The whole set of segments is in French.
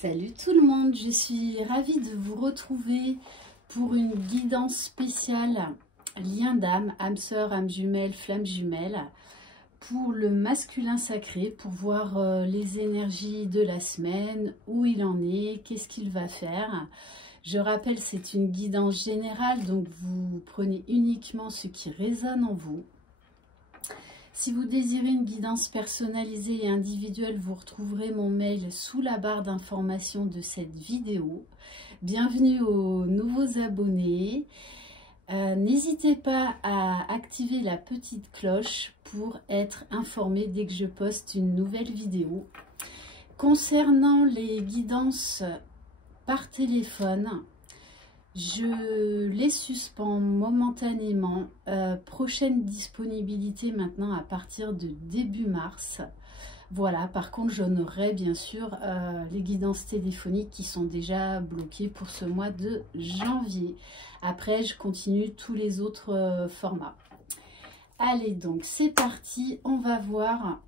Salut tout le monde, je suis ravie de vous retrouver pour une guidance spéciale lien d'âme, âme sœur, âme jumelle, flamme jumelle, pour le masculin sacré, pour voir les énergies de la semaine, où il en est, qu'est-ce qu'il va faire. Je rappelle, c'est une guidance générale, donc vous prenez uniquement ce qui résonne en vous. Si vous désirez une guidance personnalisée et individuelle, vous retrouverez mon mail sous la barre d'information de cette vidéo. Bienvenue aux nouveaux abonnés. N'hésitez pas à activer la petite cloche pour être informé dès que je poste une nouvelle vidéo. Concernant les guidances par téléphone, je les suspends momentanément. Prochaine disponibilité maintenant à partir de début mars. Voilà, par contre, j'en aurai bien sûr les guidances téléphoniques qui sont déjà bloquées pour ce mois de janvier. Après, je continue tous les autres formats. Allez, donc, c'est parti. On va voir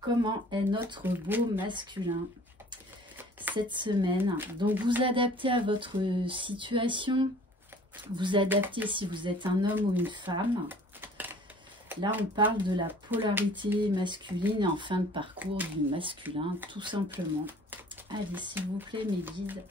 comment est notre beau masculin cette semaine. Donc vous adaptez à votre situation, vous adaptez si vous êtes un homme ou une femme. Là on parle de la polarité masculine en fin de parcours du masculin, tout simplement. Allez, s'il vous plaît mes guides.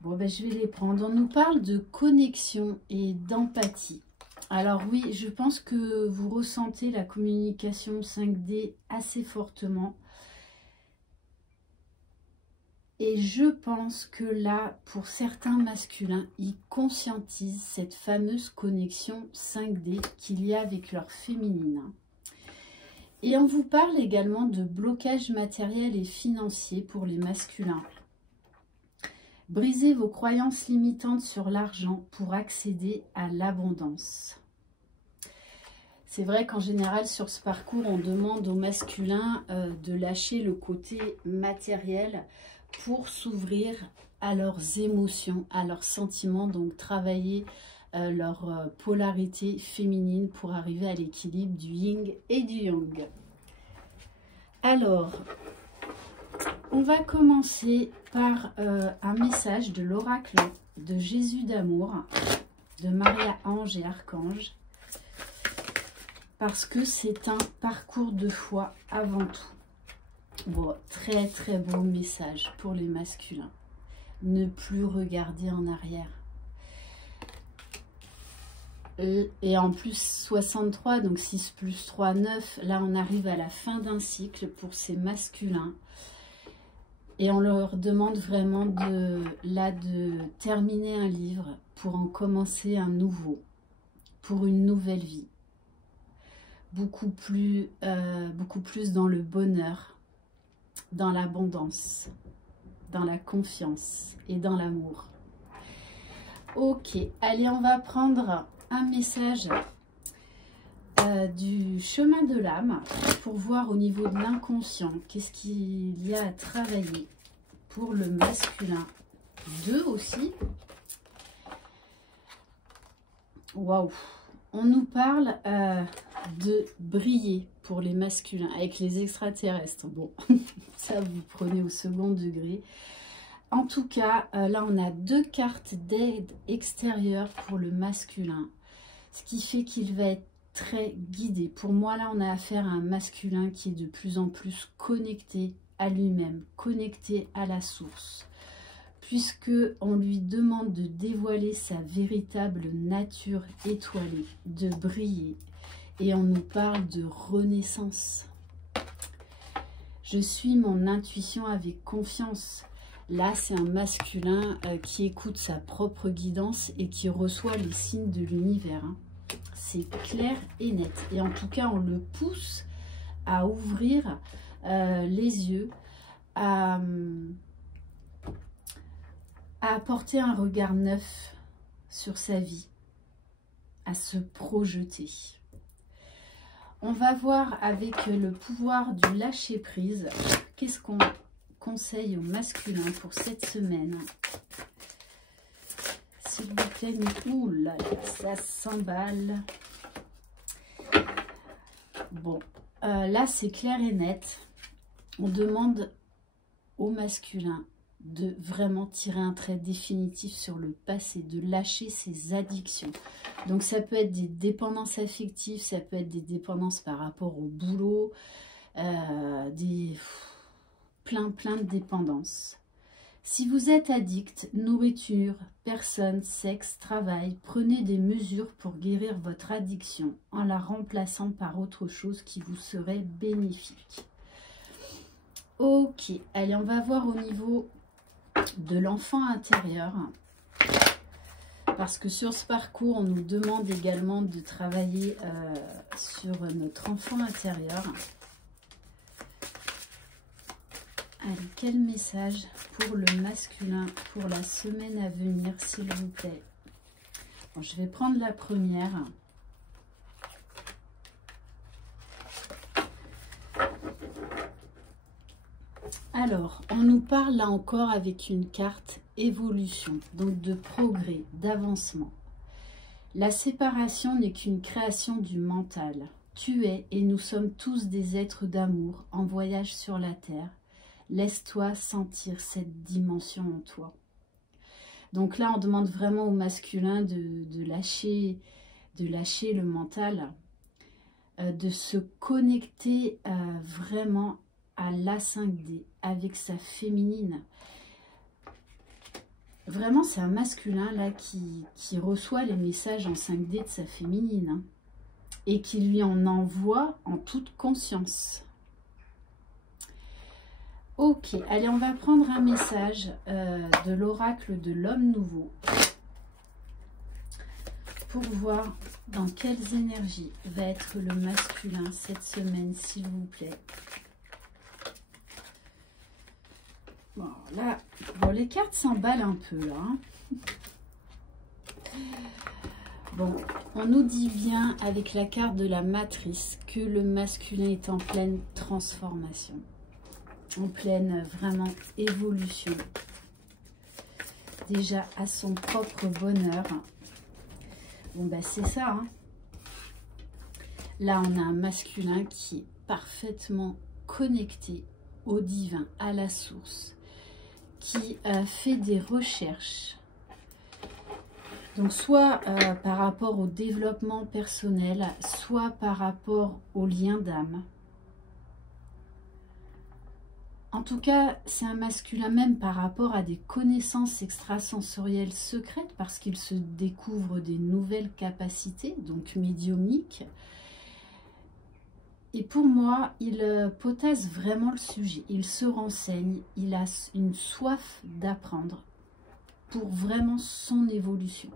Bon ben je vais les prendre. On nous parle de connexion et d'empathie. Alors oui, je pense que vous ressentez la communication 5D assez fortement. Et je pense que là, pour certains masculins, ils conscientisent cette fameuse connexion 5D qu'il y a avec leur féminine. Et on vous parle également de blocage matériel et financier pour les masculins. Brisez vos croyances limitantes sur l'argent pour accéder à l'abondance. C'est vrai qu'en général, sur ce parcours, on demande au masculin de lâcher le côté matériel pour s'ouvrir à leurs émotions, à leurs sentiments, donc travailler leur polarité féminine pour arriver à l'équilibre du yin et du yang. Alors, on va commencer par un message de l'oracle de Jésus d'amour, de Maria Ange et Archange, parce que c'est un parcours de foi avant tout. Bon, très très beau message pour les masculins. Ne plus regarder en arrière. Et en plus 63, donc 6 plus 3, 9, là on arrive à la fin d'un cycle pour ces masculins. Et on leur demande vraiment de terminer un livre pour en commencer un nouveau, pour une nouvelle vie. Beaucoup plus dans le bonheur, dans l'abondance, dans la confiance et dans l'amour. Ok, allez, on va prendre un message du chemin de l'âme pour voir au niveau de l'inconscient qu'est-ce qu'il y a à travailler pour le masculin. 2 aussi. Waouh! On nous parle de briller pour les masculins avec les extraterrestres. Bon, ça vous prenez au second degré. En tout cas, là on a 2 cartes d'aide extérieure pour le masculin. Ce qui fait qu'il va être très guidé. Pour moi, là, on a affaire à un masculin qui est de plus en plus connecté à lui-même, connecté à la source, puisque on lui demande de dévoiler sa véritable nature étoilée, de briller, et on nous parle de renaissance. Je suis mon intuition avec confiance. Là, c'est un masculin qui écoute sa propre guidance et qui reçoit les signes de l'univers. C'est clair et net. Et en tout cas, on le pousse à ouvrir les yeux, à apporter un regard neuf sur sa vie, à se projeter. On va voir avec le pouvoir du lâcher-prise, qu'est-ce qu'on conseille au masculin pour cette semaine. S'il vous plaît, ouh là là, ça s'emballe. Bon, là c'est clair et net. On demande au masculin de vraiment tirer un trait définitif sur le passé, de lâcher ses addictions. Donc ça peut être des dépendances affectives, ça peut être des dépendances par rapport au boulot, plein de dépendances. Si vous êtes addict, nourriture, personne, sexe, travail, prenez des mesures pour guérir votre addiction en la remplaçant par autre chose qui vous serait bénéfique. Ok, allez, on va voir au niveau de l'enfant intérieur. Parce que sur ce parcours, on nous demande également de travailler sur notre enfant intérieur. Allez, quel message pour le masculin pour la semaine à venir, s'il vous plaît? Bon, je vais prendre la première. Alors, on nous parle là encore avec une carte évolution, donc de progrès, d'avancement. La séparation n'est qu'une création du mental. Tu es et nous sommes tous des êtres d'amour en voyage sur la terre. Laisse-toi sentir cette dimension en toi. Donc là, on demande vraiment au masculin de lâcher le mental, de se connecter vraiment à la 5D avec sa féminine. Vraiment, c'est un masculin là qui reçoit les messages en 5D de sa féminine, hein, et qui lui en envoie en toute conscience. Ok, allez, on va prendre un message de l'oracle de l'homme nouveau pour voir dans quelles énergies va être le masculin cette semaine, s'il vous plaît. Bon, là, bon, les cartes s'emballent un peu, là. Hein. Bon, on nous dit bien avec la carte de la matrice que le masculin est en pleine transformation. En pleine, vraiment, évolution. Déjà à son propre bonheur. Bon, ben, c'est ça. Hein. Là, on a un masculin qui est parfaitement connecté au divin, à la source, qui fait des recherches. Donc, soit par rapport au développement personnel, soit par rapport au lien d'âme. En tout cas, c'est un masculin même par rapport à des connaissances extrasensorielles secrètes, parce qu'il se découvre des nouvelles capacités, donc médiumniques. Et pour moi, il potasse vraiment le sujet, il se renseigne, il a une soif d'apprendre pour vraiment son évolution.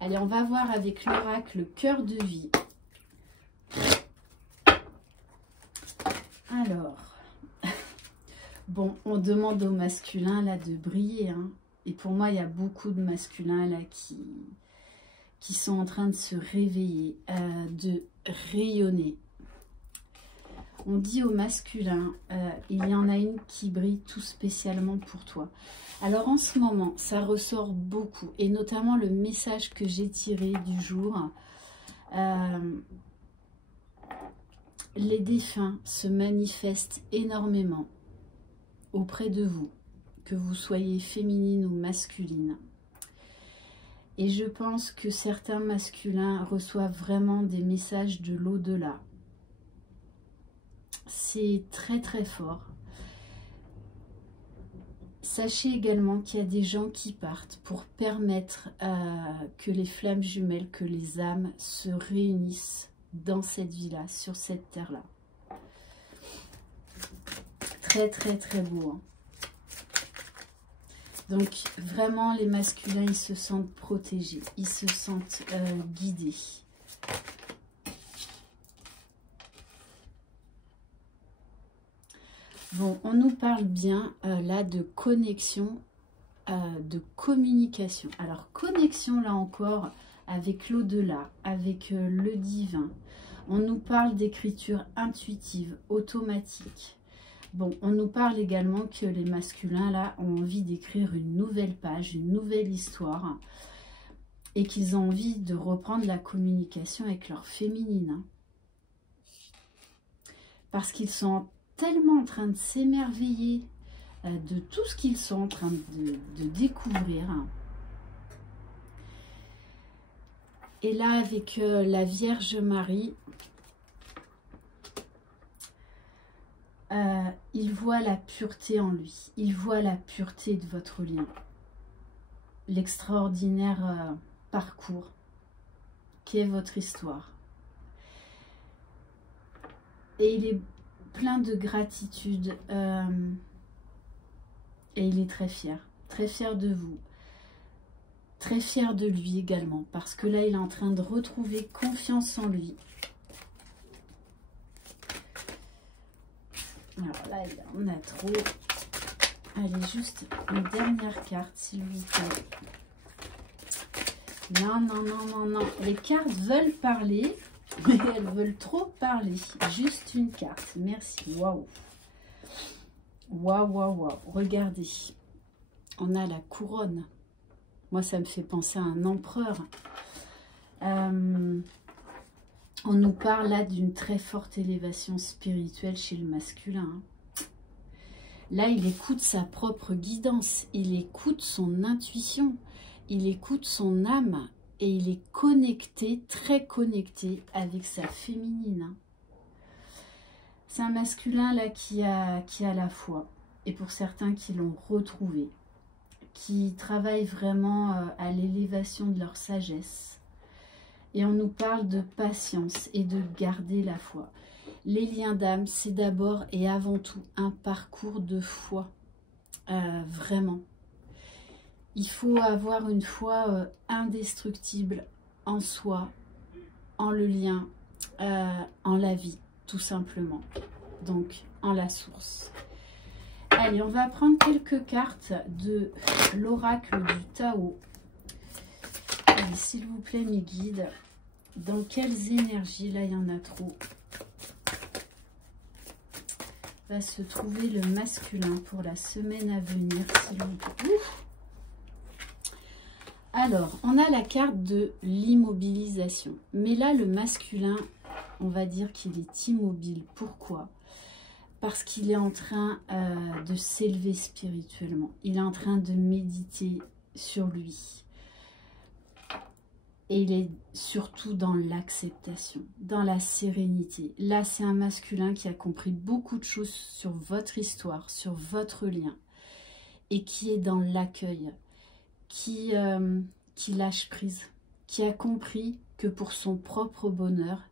Allez, on va voir avec l'oracle cœur de vie. Alors... Bon, on demande au masculin là de briller, hein. Et pour moi, il y a beaucoup de masculins là qui sont en train de se réveiller, de rayonner. On dit au masculin, il y en a une qui brille tout spécialement pour toi. Alors en ce moment, ça ressort beaucoup, et notamment le message que j'ai tiré du jour. Les défunts se manifestent énormément auprès de vous, que vous soyez féminine ou masculine. Et je pense que certains masculins reçoivent vraiment des messages de l'au-delà. C'est très très fort. Sachez également qu'il y a des gens qui partent pour permettre que les flammes jumelles, que les âmes se réunissent dans cette vie-là, sur cette terre-là. Très très très beau. Hein. Donc vraiment les masculins, ils se sentent protégés, ils se sentent guidés. Bon, on nous parle bien là de connexion, de communication. Alors connexion là encore avec l'au-delà, avec le divin. On nous parle d'écriture intuitive, automatique. Bon, on nous parle également que les masculins, là, ont envie d'écrire une nouvelle page, une nouvelle histoire, et qu'ils ont envie de reprendre la communication avec leur féminine. parce qu'ils sont tellement en train de s'émerveiller de tout ce qu'ils sont en train de découvrir. Et là, avec la Vierge Marie, il voit la pureté en lui. Il voit la pureté de votre lien. L'extraordinaire parcours qui est votre histoire. Et il est plein de gratitude. Et il est très fier de vous. Très fier de lui également. Parce que là, il est en train de retrouver confiance en lui. Alors là, on a trop. Allez, juste une dernière carte, s'il vous plaît. Non, non, non, non, non. Les cartes veulent parler, mais elles veulent trop parler. Juste une carte. Merci. Waouh. Waouh, waouh, waouh. Regardez. On a la couronne. Moi, ça me fait penser à un empereur. On nous parle là d'une très forte élévation spirituelle chez le masculin. Là, il écoute sa propre guidance. Il écoute son intuition. Il écoute son âme. Et il est connecté, très connecté avec sa féminine. C'est un masculin là qui a la foi. Et pour certains qui l'ont retrouvé. Qui travaillent vraiment à l'élévation de leur sagesse. Et on nous parle de patience et de garder la foi. Les liens d'âme, c'est d'abord et avant tout un parcours de foi. Vraiment. Il faut avoir une foi indestructible en soi, en le lien, en la vie, tout simplement. Donc, en la source. Allez, on va prendre quelques cartes de l'oracle du Tao. Allez, s'il vous plaît, mes guides. Dans quelles énergies, là, il y en a trop, va se trouver le masculin pour la semaine à venir, s'il vous plaît. Ouf. Alors, on a la carte de l'immobilisation. Mais là, le masculin, on va dire qu'il est immobile. Pourquoi ? Parce qu'il est en train de s'élever spirituellement. Il est en train de méditer sur lui. Et il est surtout dans l'acceptation, dans la sérénité. Là, c'est un masculin qui a compris beaucoup de choses sur votre histoire, sur votre lien. Et qui est dans l'accueil, qui lâche prise, qui a compris que pour son propre bonheur,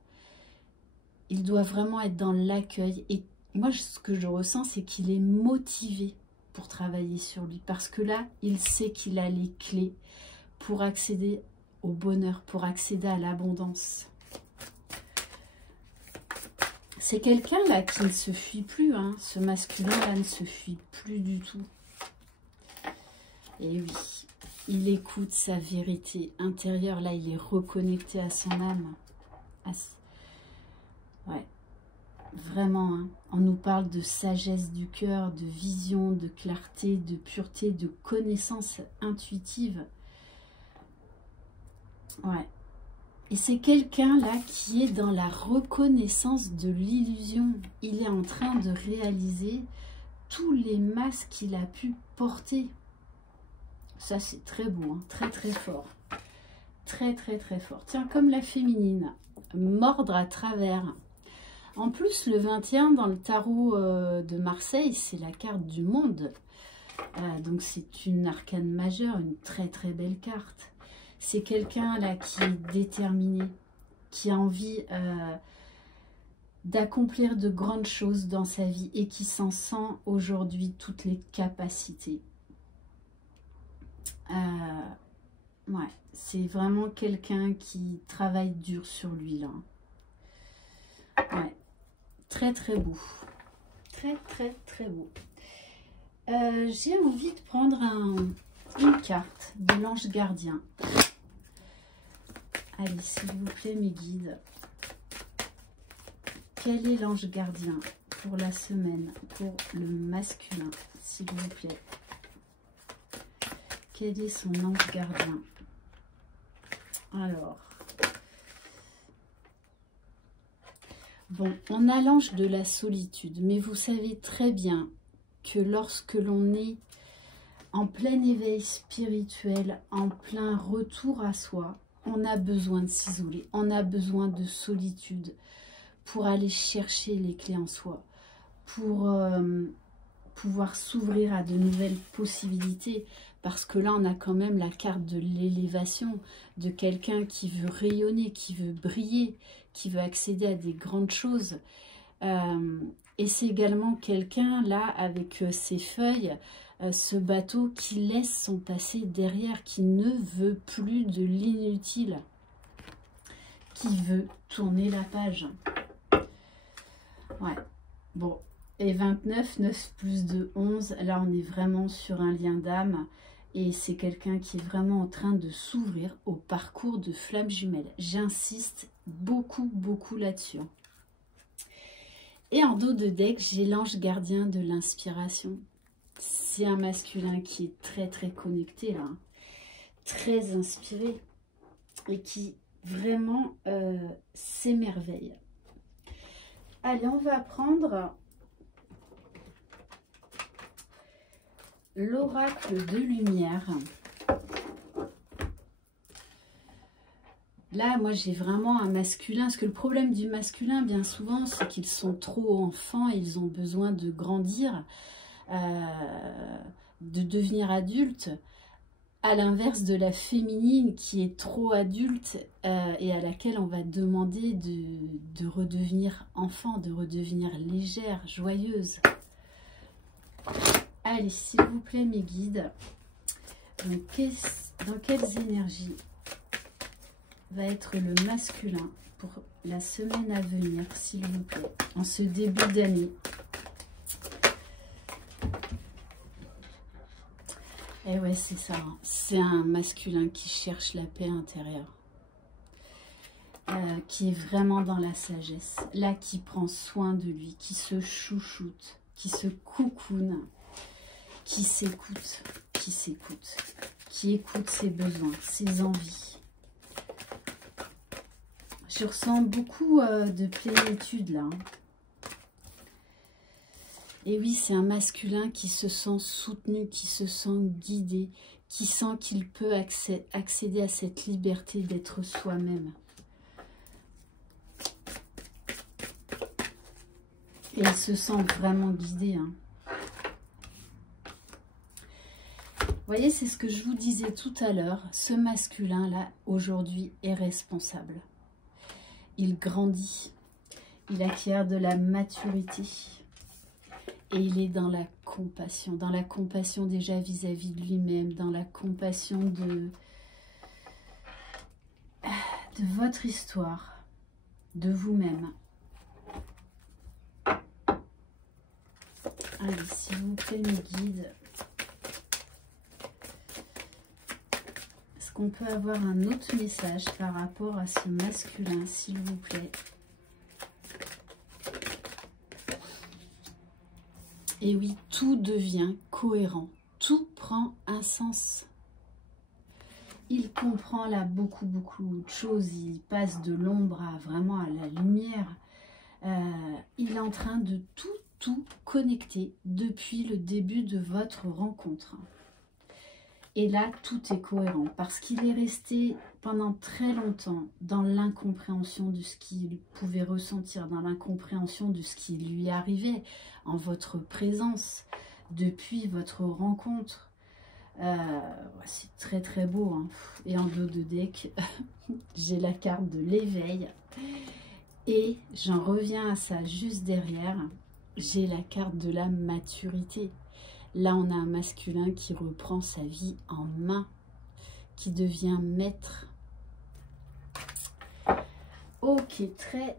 il doit vraiment être dans l'accueil. Et moi, ce que je ressens, c'est qu'il est motivé pour travailler sur lui. Parce que là, il sait qu'il a les clés pour accéder au bonheur, pour accéder à l'abondance. C'est quelqu'un là qui ne se fuit plus, hein. Ce masculin là ne se fuit plus du tout. Et oui, il écoute sa vérité intérieure, là il est reconnecté à son âme. Ouais, vraiment, hein. On nous parle de sagesse du cœur, de vision, de clarté, de pureté, de connaissance intuitive. Ouais. Et c'est quelqu'un là qui est dans la reconnaissance de l'illusion. Il est en train de réaliser tous les masques qu'il a pu porter. Ça c'est très beau, hein, très très fort. Très très très fort. Tiens, comme la féminine, mordre à travers. En plus, le 21 dans le tarot de Marseille, c'est la carte du monde. Donc c'est une arcane majeure, une très très belle carte. C'est quelqu'un là qui est déterminé, qui a envie d'accomplir de grandes choses dans sa vie et qui s'en sent aujourd'hui toutes les capacités. Ouais, c'est vraiment quelqu'un qui travaille dur sur lui là. Ouais, très très beau. Très très très beau. J'ai envie de prendre une carte de l'ange gardien. Allez, s'il vous plaît, mes guides. Quel est l'ange gardien pour la semaine, pour le masculin, s'il vous plaît? Quel est son ange gardien? Alors, Bon, on a l'ange de la solitude, mais vous savez très bien que lorsque l'on est en plein éveil spirituel, en plein retour à soi, on a besoin de s'isoler, on a besoin de solitude pour aller chercher les clés en soi, pour pouvoir s'ouvrir à de nouvelles possibilités, parce que là on a quand même la carte de l'élévation, de quelqu'un qui veut rayonner, qui veut briller, qui veut accéder à des grandes choses. Et c'est également quelqu'un là avec ses feuilles, ce bateau qui laisse son passé derrière, qui ne veut plus de l'inutile, qui veut tourner la page. Ouais, bon. Et 29, 9 plus 2, 11. Là, on est vraiment sur un lien d'âme. Et c'est quelqu'un qui est vraiment en train de s'ouvrir au parcours de flamme jumelle. J'insiste beaucoup, beaucoup là-dessus. Et en dos de deck, j'ai l'ange gardien de l'inspiration. C'est un masculin qui est très, très connecté, là. Très inspiré. Et qui vraiment s'émerveille. Allez, on va prendre l'oracle de lumière. Là, moi, j'ai vraiment un masculin. Parce que le problème du masculin, bien souvent, c'est qu'ils sont trop enfants. Ils ont besoin de grandir, de devenir adultes. À l'inverse de la féminine qui est trop adulte et à laquelle on va demander de redevenir enfant, de redevenir légère, joyeuse. Allez, s'il vous plaît, mes guides, dans quelles énergies va être le masculin pour la semaine à venir, s'il vous plaît, en ce début d'année? Et ouais, c'est ça, hein. C'est un masculin qui cherche la paix intérieure, qui est vraiment dans la sagesse, là, qui prend soin de lui, qui se chouchoute, qui se coucoune, qui s'écoute, qui écoute ses besoins, ses envies. Je ressens beaucoup de plénitude là. Et oui, c'est un masculin qui se sent soutenu, qui se sent guidé, qui sent qu'il peut accéder à cette liberté d'être soi-même. Et il se sent vraiment guidé, hein. Vous voyez, c'est ce que je vous disais tout à l'heure. Ce masculin-là, aujourd'hui, est responsable. Il grandit. Il acquiert de la maturité. Et il est dans la compassion déjà vis-à-vis de lui-même, dans la compassion de votre histoire, de vous-même. Allez, s'il vous plaît, mes guides, est-ce qu'on peut avoir un autre message par rapport à ce masculin, s'il vous plaît? Et oui, tout devient cohérent, tout prend un sens. Il comprend là beaucoup de choses, il passe de l'ombre à vraiment à la lumière. Il est en train de tout connecter depuis le début de votre rencontre. Et là, tout est cohérent parce qu'il est resté pendant très longtemps dans l'incompréhension de ce qu'il pouvait ressentir, dans l'incompréhension de ce qui lui arrivait en votre présence depuis votre rencontre. C'est très beau, hein. Et en dos de deck, j'ai la carte de l'éveil. Et j'en reviens à ça juste derrière, j'ai la carte de la maturité. Là, on a un masculin qui reprend sa vie en main, qui devient maître. Ok, très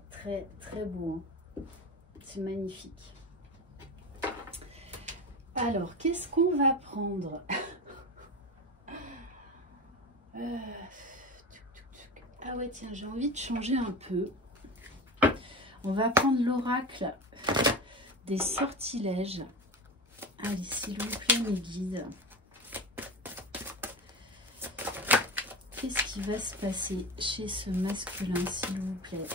beau, hein. C'est magnifique. Alors, qu'est-ce qu'on va prendre? Ah ouais, tiens, j'ai envie de changer un peu. On va prendre l'oracle des sortilèges. Allez, s'il vous plaît, mes guides. Qu'est-ce qui va se passer chez ce masculin, s'il vous plaît?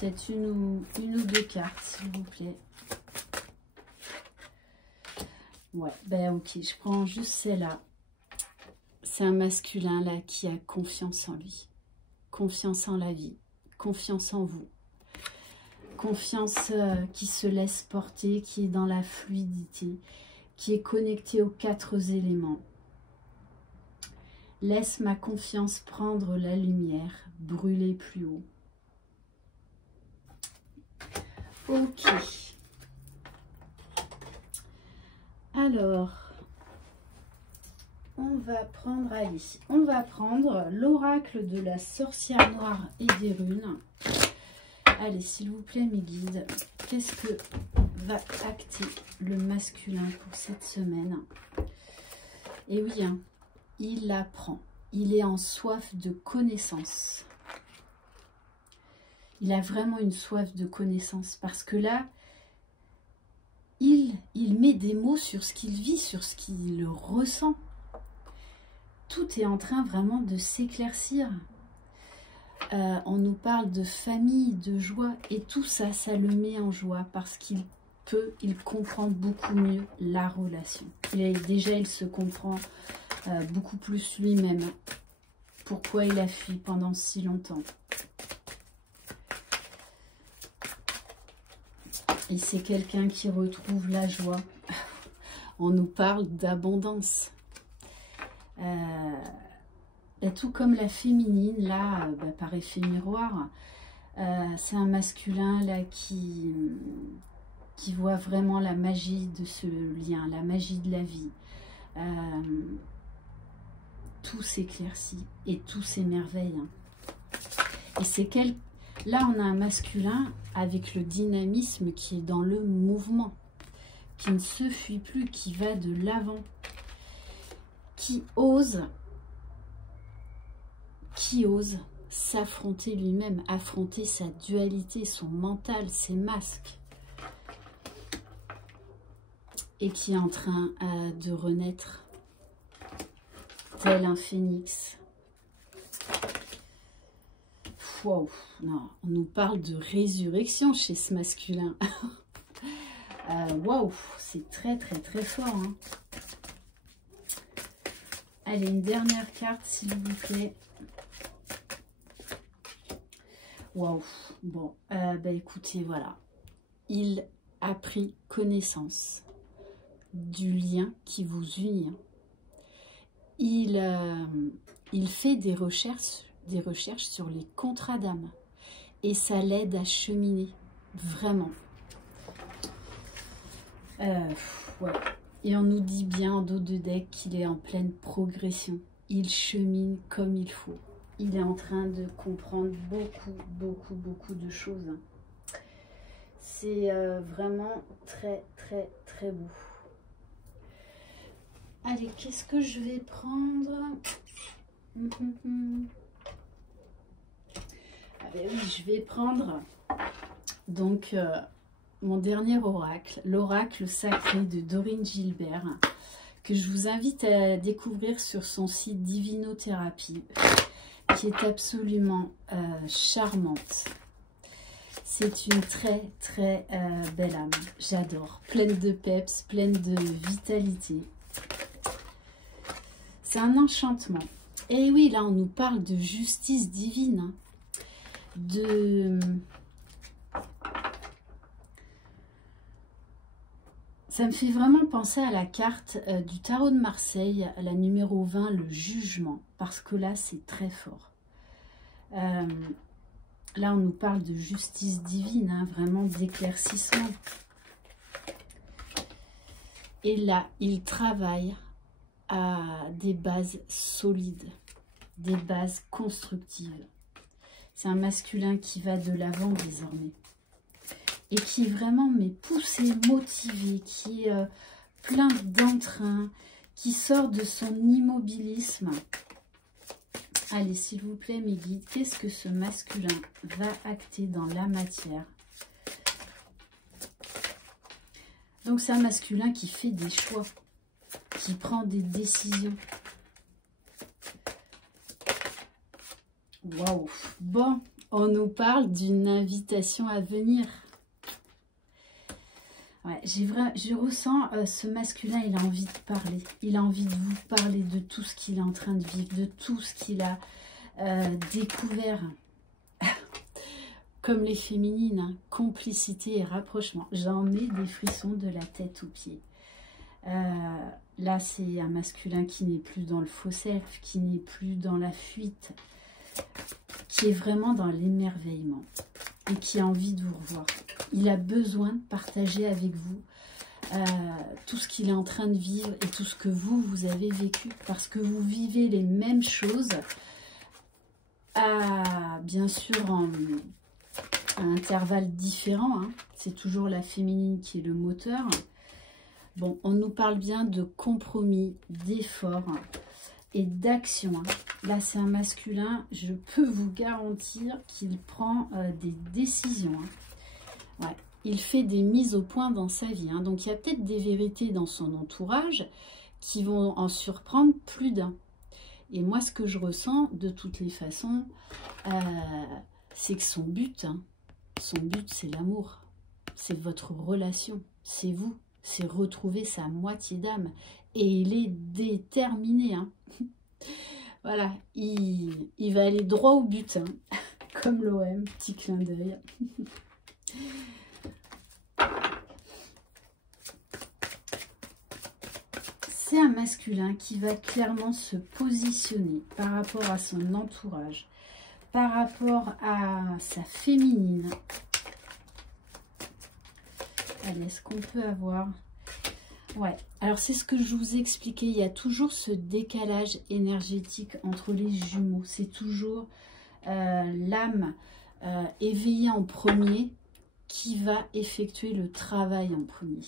peut-être une ou deux cartes, s'il vous plaît. Ouais, ben ok, je prends juste celle-là. C'est un masculin là qui a confiance en lui, confiance en la vie, confiance en vous. Confiance qui se laisse porter, qui est dans la fluidité, qui est connecté aux 4 éléments. Laisse ma confiance prendre la lumière, brûler plus haut. Ok. Alors, on va prendre, allez, on va prendre l'oracle de la sorcière noire et des runes. Allez, s'il vous plaît, mes guides, qu'est-ce que va acter le masculin pour cette semaine? Et oui, hein, il apprend. Il est en soif de connaissance. Il a vraiment une soif de connaissance parce que là, il met des mots sur ce qu'il vit, sur ce qu'il ressent. Tout est en train vraiment de s'éclaircir. On nous parle de famille, de joie, et tout ça, ça le met en joie parce qu'il comprend beaucoup mieux la relation. Déjà, il se comprend beaucoup plus lui-même. Pourquoi il a fui pendant si longtemps. Et c'est quelqu'un qui retrouve la joie. On nous parle d'abondance. Tout comme la féminine, là, par effet miroir, c'est un masculin là qui voit vraiment la magie de ce lien, la magie de la vie. Tout s'éclaircit et tout s'émerveille. Et c'est là, on a un masculin avec le dynamisme qui est dans le mouvement, qui ne se fuit plus, qui va de l'avant, qui ose s'affronter lui-même, affronter sa dualité, son mental, ses masques, et qui est en train de renaître tel un phénix. Wow, non, on nous parle de résurrection chez ce masculin. Waouh, c'est très très fort. Hein. Allez, une dernière carte, s'il vous plaît. Waouh, bon, écoutez, voilà. Il a pris connaissance du lien qui vous unit. Il fait des recherches sur les contrats d'âme. Et ça l'aide à cheminer, vraiment. Ouais. Et on nous dit bien en dos de deck qu'il est en pleine progression. Il chemine comme il faut. Il est en train de comprendre beaucoup de choses. C'est vraiment très beau. Allez, qu'est-ce que je vais prendre? Allez, oui, je vais prendre donc mon dernier oracle, l'oracle sacré de Dorine Gilbert, que je vous invite à découvrir sur son site Divinothérapie, qui est absolument charmante. C'est une très belle âme, j'adore, pleine de peps, pleine de vitalité. C'est un enchantement. Et oui, là on nous parle de justice divine, Ça me fait vraiment penser à la carte du tarot de Marseille, la numéro 20, le jugement, parce que là c'est très fort. Là on nous parle de justice divine, hein, vraiment d'éclaircissement. Et là, il travaille à des bases solides, des bases constructives. C'est un masculin qui va de l'avant désormais. Et qui est vraiment poussé, motivé, qui est plein d'entrain, qui sort de son immobilisme. Allez, s'il vous plaît, mes guides, qu'est-ce que ce masculin va acter dans la matière? Donc, c'est un masculin qui fait des choix, qui prend des décisions. Waouh! Bon, On nous parle d'une invitation à venir. Ouais, je ressens ce masculin, il a envie de parler. Il a envie de vous parler de tout ce qu'il est en train de vivre, de tout ce qu'il a découvert. Comme les féminines, hein, complicité et rapprochement. J'en ai des frissons de la tête aux pieds. Là, c'est un masculin qui n'est plus dans le faussaire, qui n'est plus dans la fuite, qui est vraiment dans l'émerveillement et qui a envie de vous revoir. Il a besoin de partager avec vous tout ce qu'il est en train de vivre et tout ce que vous avez vécu, parce que vous vivez les mêmes choses, bien sûr à intervalles différents, hein. C'est toujours la féminine qui est le moteur. Bon, on nous parle bien de compromis, d'effort et d'action, hein. Là, c'est un masculin, je peux vous garantir qu'il prend des décisions, hein. Ouais, il fait des mises au point dans sa vie, hein. Donc, il y a peut-être des vérités dans son entourage qui vont en surprendre plus d'un. Et moi, ce que je ressens, de toutes les façons, c'est que son but, hein, c'est l'amour. C'est votre relation. C'est vous. C'est retrouver sa moitié d'âme. Et il est déterminé, hein. Voilà. Il va aller droit au but, hein. Comme l'OM. Petit clin d'œil. C'est un masculin qui va clairement se positionner par rapport à son entourage, par rapport à sa féminine. Allez, est-ce qu'on peut avoir... Ouais, alors c'est ce que je vous expliquais, il y a toujours ce décalage énergétique entre les jumeaux. C'est toujours l'âme éveillée en premier qui va effectuer le travail en premier.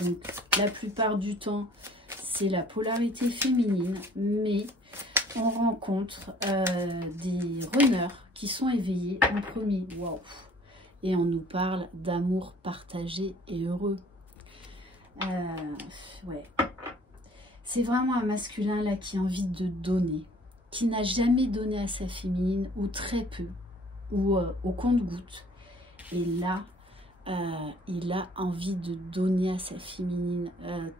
Donc, la plupart du temps, c'est la polarité féminine, mais on rencontre des runners qui sont éveillés en premier. Waouh! Et on nous parle d'amour partagé et heureux. Ouais. C'est vraiment un masculin là qui a envie de donner, qui n'a jamais donné à sa féminine, ou très peu, ou au compte-gouttes. Et là, il a envie de donner à sa féminine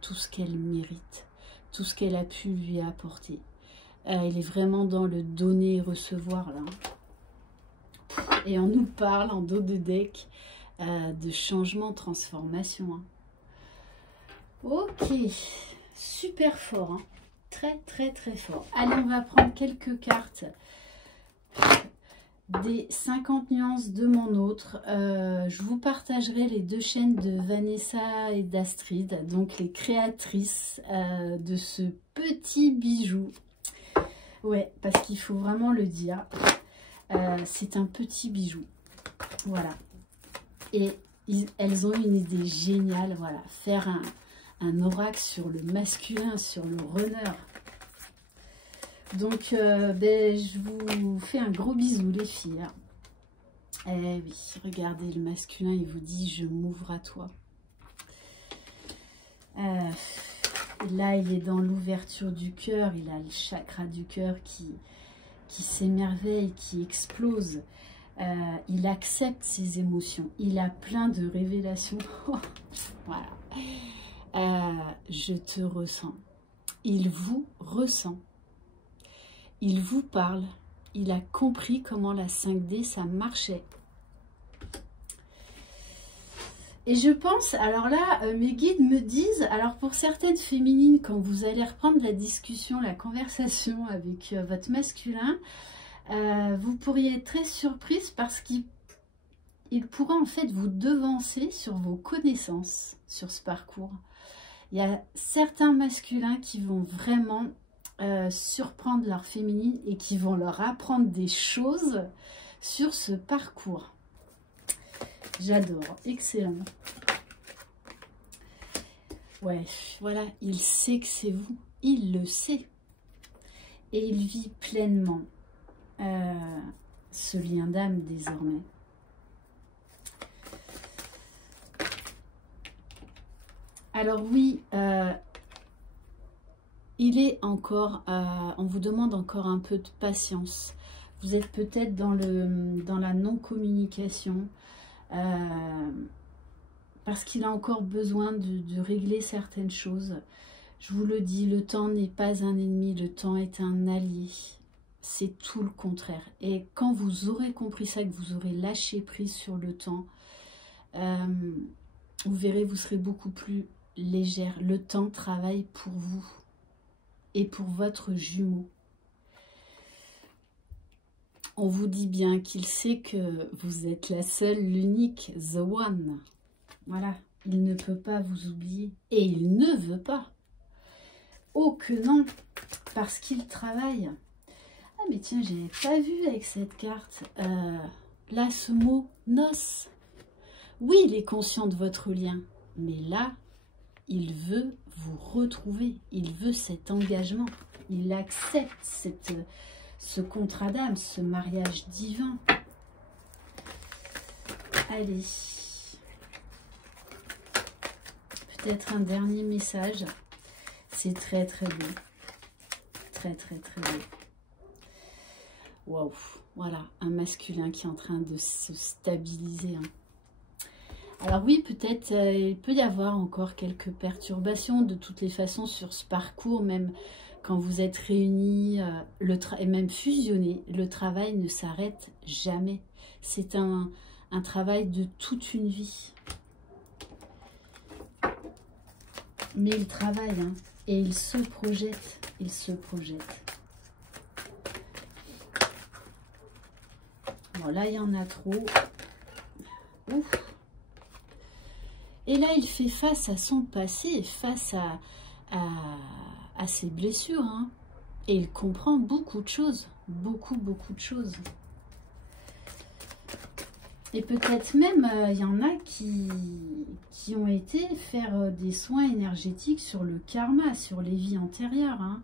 tout ce qu'elle mérite, tout ce qu'elle a pu lui apporter. Il est vraiment dans le donner et recevoir là. Et on nous parle en dos de deck de changement, transformation, hein. Ok, super fort, hein. Très très très fort. Allez, on va prendre quelques cartes des 50 nuances de mon autre. Je vous partagerai les deux chaînes de Vanessa et d'Astrid, donc les créatrices de ce petit bijou. Ouais, parce qu'il faut vraiment le dire. C'est un petit bijou. Voilà. Et elles ont une idée géniale. Voilà. Faire un oracle sur le masculin, sur le runner. Donc, je vous fais un gros bisou, les filles. Eh oui, regardez, le masculin, il vous dit « Je m'ouvre à toi ». Là, il est dans l'ouverture du cœur. Il a le chakra du cœur qui s'émerveille, qui explose. Il accepte ses émotions. Il a plein de révélations. Voilà. Je te ressens. Il vous ressent. Il vous parle. Il a compris comment la 5D, ça marchait. Et je pense, alors là, mes guides me disent, alors pour certaines féminines, quand vous allez reprendre la discussion, la conversation avec votre masculin, vous pourriez être très surprise parce qu'il pourra en fait vous devancer sur vos connaissances sur ce parcours. Il y a certains masculins qui vont vraiment surprendre leur féminine et qui vont leur apprendre des choses sur ce parcours. J'adore, excellent. Ouais, voilà, il sait que c'est vous, il le sait. Et il vit pleinement ce lien d'âme désormais. Alors oui, il est encore, on vous demande encore un peu de patience. Vous êtes peut-être dans la non-communication. Parce qu'il a encore besoin de régler certaines choses. Je vous le dis, le temps n'est pas un ennemi, le temps est un allié. C'est tout le contraire. Et quand vous aurez compris ça, que vous aurez lâché prise sur le temps, vous verrez, vous serez beaucoup plus légère. Le temps travaille pour vous et pour votre jumeau. On vous dit bien qu'il sait que vous êtes la seule, l'unique, the one. Voilà, il ne peut pas vous oublier. Et il ne veut pas. Oh que non, parce qu'il travaille. Ah mais tiens, j'avais pas vu avec cette carte. Là, ce mot « noces ». Oui, il est conscient de votre lien. Mais là, il veut vous retrouver. Il veut cet engagement. Il accepte ce contrat d'âme, ce mariage divin. Allez. Peut-être un dernier message. C'est très très beau. Très très très beau. Waouh. Voilà, un masculin qui est en train de se stabiliser. Alors oui, peut-être il peut y avoir encore quelques perturbations de toutes les façons sur ce parcours, même quand vous êtes réunis et même fusionnés, le travail ne s'arrête jamais. C'est un travail de toute une vie. Mais il travaille, hein, et il se projette, il se projette. Bon, là, il y en a trop. Ouf. Et là, il fait face à son passé, face à ses blessures, hein, et il comprend beaucoup de choses, beaucoup de choses. Et peut-être même, il y en a qui ont été faire des soins énergétiques sur le karma, sur les vies antérieures. Hein.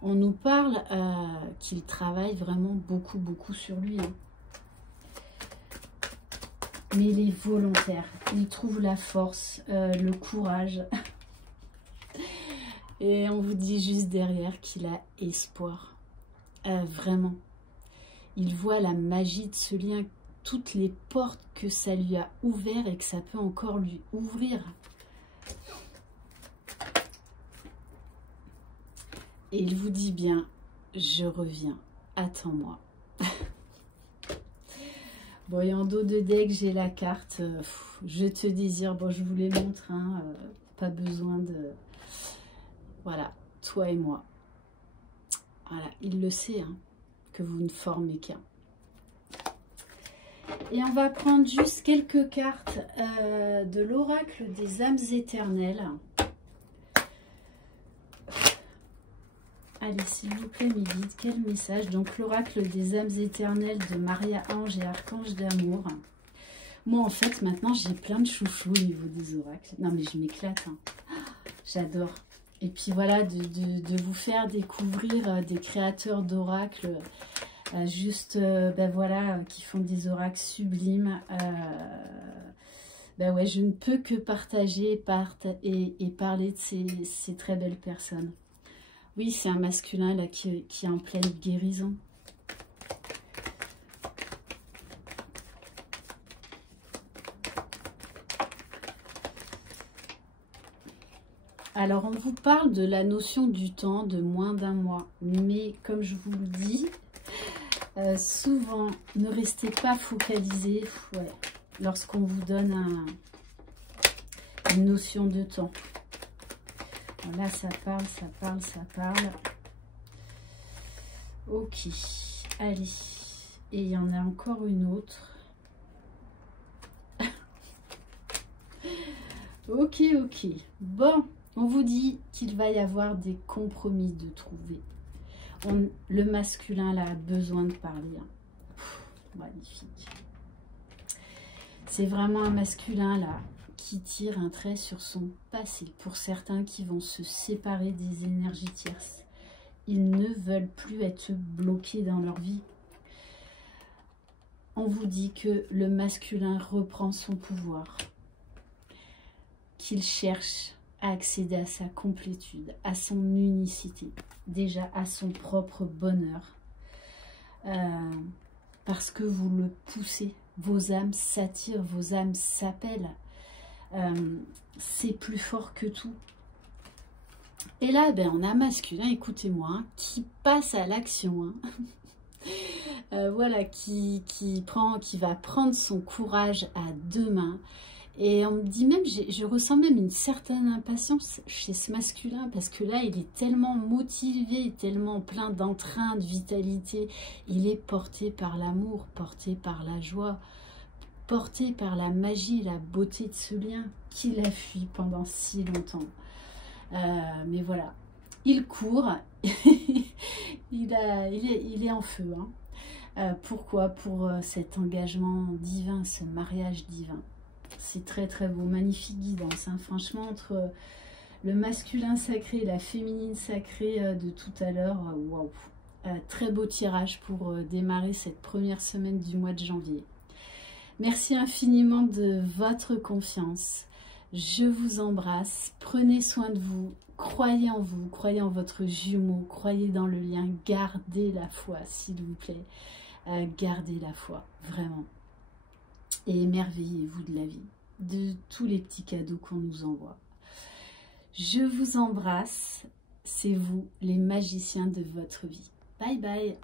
On nous parle qu'il travaille vraiment beaucoup sur lui. Hein. Mais il est volontaire. Il trouve la force, le courage. Et on vous dit juste derrière qu'il a espoir. Vraiment. Il voit la magie de ce lien, toutes les portes que ça lui a ouvertes et que ça peut encore lui ouvrir. Et il vous dit bien, je reviens, attends-moi. Bon, et en dos de deck, j'ai la carte, je te désire, bon, je vous les montre, hein, pas besoin de... Voilà, toi et moi. Voilà, il le sait, hein, que vous ne formez qu'un. Et on va prendre juste quelques cartes de l'oracle des âmes éternelles. Allez, s'il vous plaît, mes guides, quel message? Donc, l'oracle des âmes éternelles de Maria Ange et Archange d'amour. Moi, en fait, maintenant, j'ai plein de chouchous au niveau des oracles. Non, mais je m'éclate. Hein. J'adore. Et puis, voilà, de vous faire découvrir des créateurs d'oracles, ben voilà, qui font des oracles sublimes. Ben ouais, je ne peux que partager et parler de ces très belles personnes. Oui, c'est un masculin là qui est en pleine guérison. Alors, on vous parle de la notion du temps de moins d'un mois. Mais comme je vous le dis, souvent, ne restez pas focalisé lorsqu'on vous donne une notion de temps. Là, ça parle. Ok, allez. Et il y en a encore une autre. Ok. Bon, on vous dit qu'il va y avoir des compromis de trouver. Le masculin, là, a besoin de parler. Magnifique. C'est vraiment un masculin, là, qui tire un trait sur son passé. Pour certains qui vont se séparer des énergies tierces. Ils ne veulent plus être bloqués dans leur vie. On vous dit que le masculin reprend son pouvoir. Qu'il cherche à accéder à sa complétude, à son unicité. Déjà à son propre bonheur. parce que vous le poussez. Vos âmes s'attirent, vos âmes s'appellent. C'est plus fort que tout. Et là, ben, on a masculin, écoutez-moi, hein, qui passe à l'action. Hein. Voilà, qui va prendre son courage à deux mains. Et on me dit même, je ressens même une certaine impatience chez ce masculin, parce que là, il est tellement motivé, tellement plein d'entrain, de vitalité. Il est porté par l'amour, porté par la joie, porté par la magie, la beauté de ce lien qu'il a fui pendant si longtemps. Mais voilà, il court, il est en feu. Hein. Pourquoi? Pour cet engagement divin, ce mariage divin. C'est très très beau, magnifique guidance. Hein. Franchement, entre le masculin sacré et la féminine sacrée de tout à l'heure, waouh! Très beau tirage pour démarrer cette première semaine du mois de janvier. Merci infiniment de votre confiance. Je vous embrasse. Prenez soin de vous. Croyez en vous. Croyez en votre jumeau. Croyez dans le lien. Gardez la foi, s'il vous plaît. Gardez la foi, vraiment. Et émerveillez-vous de la vie, de tous les petits cadeaux qu'on nous envoie. Je vous embrasse. C'est vous, les magiciens de votre vie. Bye bye.